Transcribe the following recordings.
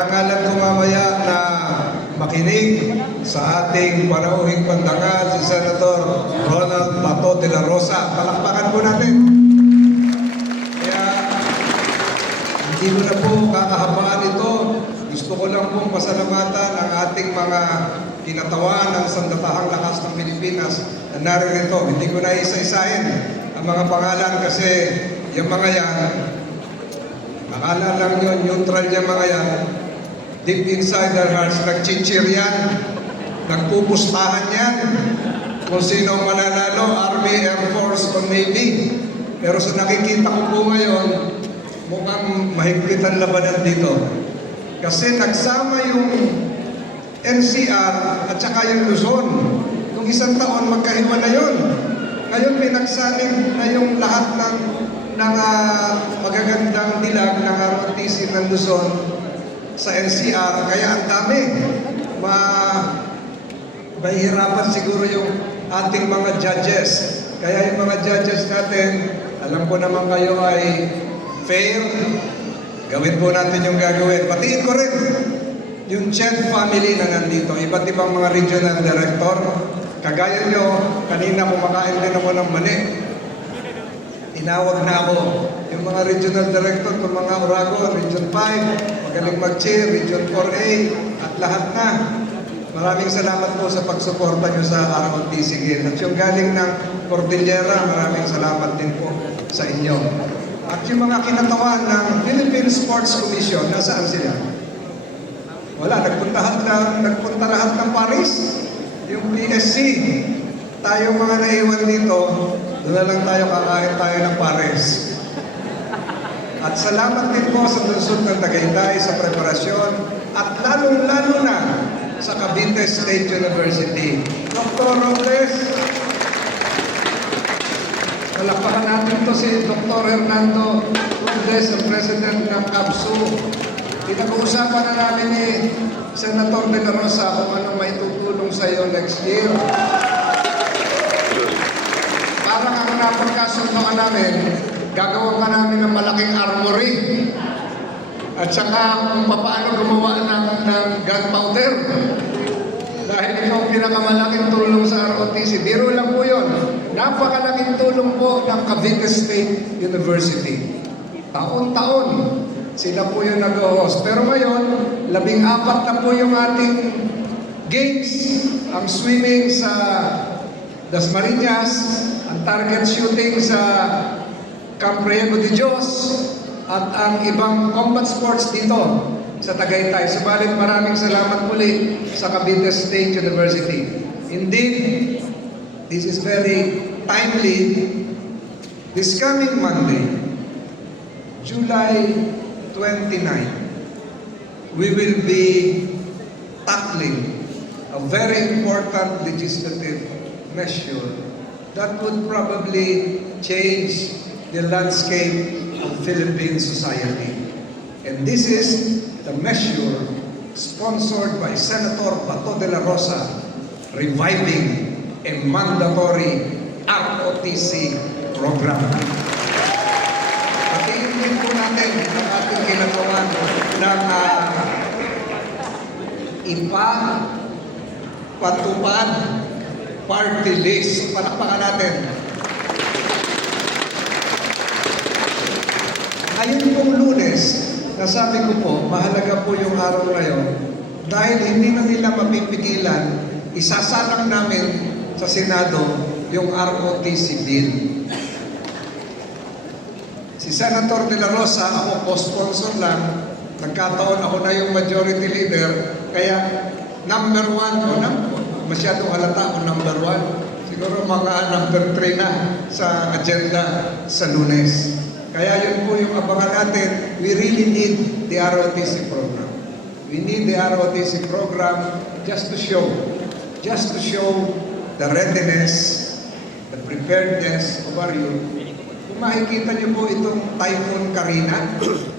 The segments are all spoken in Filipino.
Parangalan ko mamaya na makinig sa ating panauhing pandangal si Senator Ronald Pato de la Rosa. Palakpakan po natin. Kaya hindi ko na po kakahabaan ito. Gusto ko lang pong pasalamatan ang ating mga kinatawan ng sandatahang lakas ng Pilipinas na naririto. Hindi ko na isa-isahin ang mga pangalan kasi yung mga yan, akala lang yun, neutral yung mga yan. Deep inside their hearts, nagchichir yan, nagpupustahan yan. Kung sino mananalo, Army, Air Force, o Navy. Pero sa nakikita ko po ngayon, mukhang mahigpit ang labanan dito. Kasi nagsama yung NCR at saka yung Luzon. Nung isang taon, magkahiwa na yun. Ngayon, pinagsaling na yung lahat ng, ng ah, magagandang dilag ng ROTC ng Luzon sa NCR. Kaya ang dami. Ma, mahihirapan siguro yung ating mga judges. Kaya yung mga judges natin, alam ko naman kayo ay fair. Gawin po natin yung gagawin. Patiin ko rin yung Chen family na nandito, iba't ibang mga regional director. Kagaya nyo, kanina kumakain din ako ng mani. Inawag na ako. Yung mga regional director ng mga Orago, Region 5, magaling mag-chair, Region 4A, at lahat na. Maraming salamat po sa pagsuporta nyo sa ROTC Guild. At yung galing ng Cordillera, maraming salamat din po sa inyo. At yung mga kinatawan ng Philippine Sports Commission, nasaan sila? Wala, nagpunta lahat ng, nagpunta lahat ng Paris. Yung PSC, tayo mga naiwan dito, na lang tayo kakain tayo ng Paris. At salamat din po sa lungsod ng Tagaytay sa preparasyon at lalong-lalo na sa Cavite State University. Dr. Robles, palakpakan natin to si Dr. Hernando Robles, ang president ng ABSU. Pinag-uusapan na namin ni Senator De La Rosa kung anong may tutulong sa iyo next year. Parang ang napagkasundoan namin, gagawa ka namin ng malaking armory. At saka kung paano gumawa ng, ng gunpowder. Dahil ikaw ang pinakamalaking tulong sa ROTC. Biro lang po yun. Napakalaking tulong po ng Cavite State University. Taon-taon, sila po yung nag-host. Pero ngayon, labing apat na po yung ating games. Ang swimming sa Dasmariñas, ang target shooting sa Camp Riego de Dios, at ang ibang combat sports dito sa Tagaytay. Subalit maraming salamat muli sa Cavite State University. Indeed, this is very timely. This coming Monday, July 29, we will be tackling a very important legislative measure that would probably change the landscape of Philippine society. And this is the measure sponsored by Senator Bato de la Rosa, reviving a mandatory ROTC program. Patingin po natin ang ating kinagawa ng uh, ipa patupad party list. Palakpakan natin. Ngayon pong lunes, nasabi ko po, mahalaga po yung araw na yun dahil hindi na nila mapipigilan, isasalang namin sa Senado yung ROTC bill. Si Senator De La Rosa, ako co-sponsor lang, nagkataon ako na yung majority leader, kaya number one, o num- masyadong halata ako number one. Siguro mga number three na sa agenda sa lunes. Kaya yun po yung abangan natin. We really need the ROTC program. We need the ROTC program just to show, just to show the readiness, the preparedness of our youth. Kung makikita niyo po itong Typhoon Karina,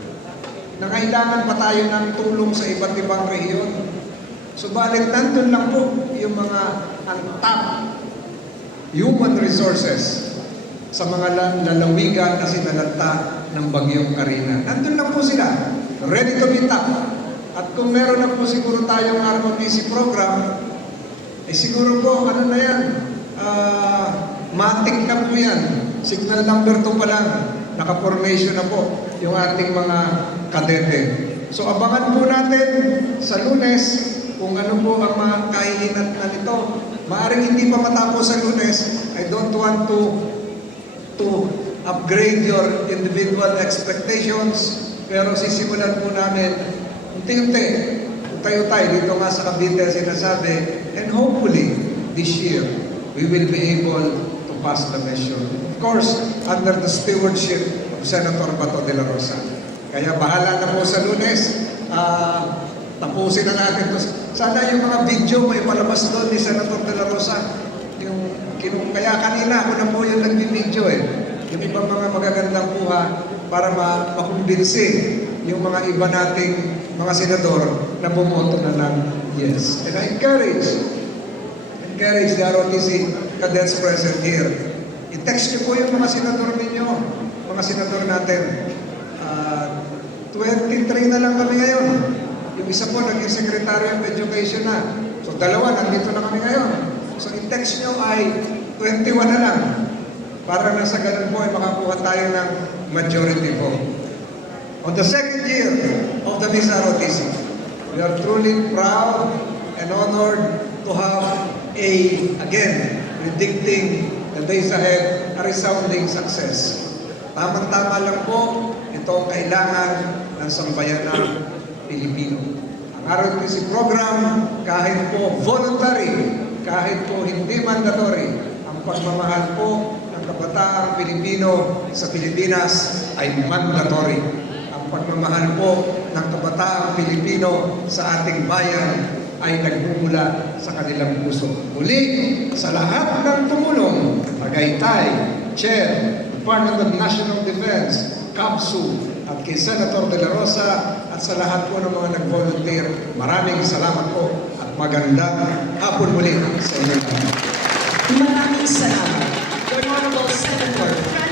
nangailangan pa tayo ng tulong sa iba't ibang rehiyon. Subalit nandun lang po yung mga untapped human resources sa mga la- lalawigan na sinalanta ng bagyong Karina. Nandun lang po sila, ready to be tapped. At kung meron na po siguro tayong ROTC program, eh siguro po, ano na yan, ah, matik na po yan. Signal number 2 pa lang, naka-formation na po yung ating mga kadete. So abangan po natin sa lunes kung ano po ang mga kahihinat na nito. Maaring hindi pa matapos sa lunes, I don't want to to upgrade your individual expectations, pero sisimulan po namin unti-unti, tayo-tayo dito nga sa Cavite sinasabi, and hopefully, this year, we will be able to pass the measure. Of course, under the stewardship of Senator Bato de la Rosa. Kaya bahala na po sa lunes, ah, tapusin na natin to. Sana yung mga video may palabas doon ni Senator de la Rosa, yung kinung kaya kanina ako na po yung nag-video eh. Yung ibang mga magagandang buha para ma makumbinsi yung mga iba nating mga senador na bumoto na ng yes. And I encourage, encourage the ROTC cadets present here. I-text niyo po yung mga senador ninyo, mga senador natin. Ah, 23 na lang kami ngayon. Yung isa po naging Secretary of Education na. So dalawa, nandito na kami ngayon. So i-text nyo ay 21 na lang. Para na sa ganun po ay makakuha tayo ng majority po. On the second year of the Miss ROTC, we are truly proud and honored to have a, again, predicting the days ahead, a resounding success. Tamang-tama lang po, ito ang kailangan ng sambayanang Pilipino. Ang ROTC program, kahit po voluntary, kahit po hindi mandatory, ang pagmamahal po ng kabataang Pilipino sa Pilipinas ay mandatory. Ang pagmamahal po ng kabataang Pilipino sa ating bayan ay nagmumula sa kanilang puso. Muli, sa lahat ng tumulong, Tagaytay, Chair, Department of National Defense, CAPSU, at kay Senator De La Rosa, at sa lahat po ng mga nag-volunteer, maraming salamat po at magandang hapon muli sa inyo. Maraming salamat. Your Honorable Senator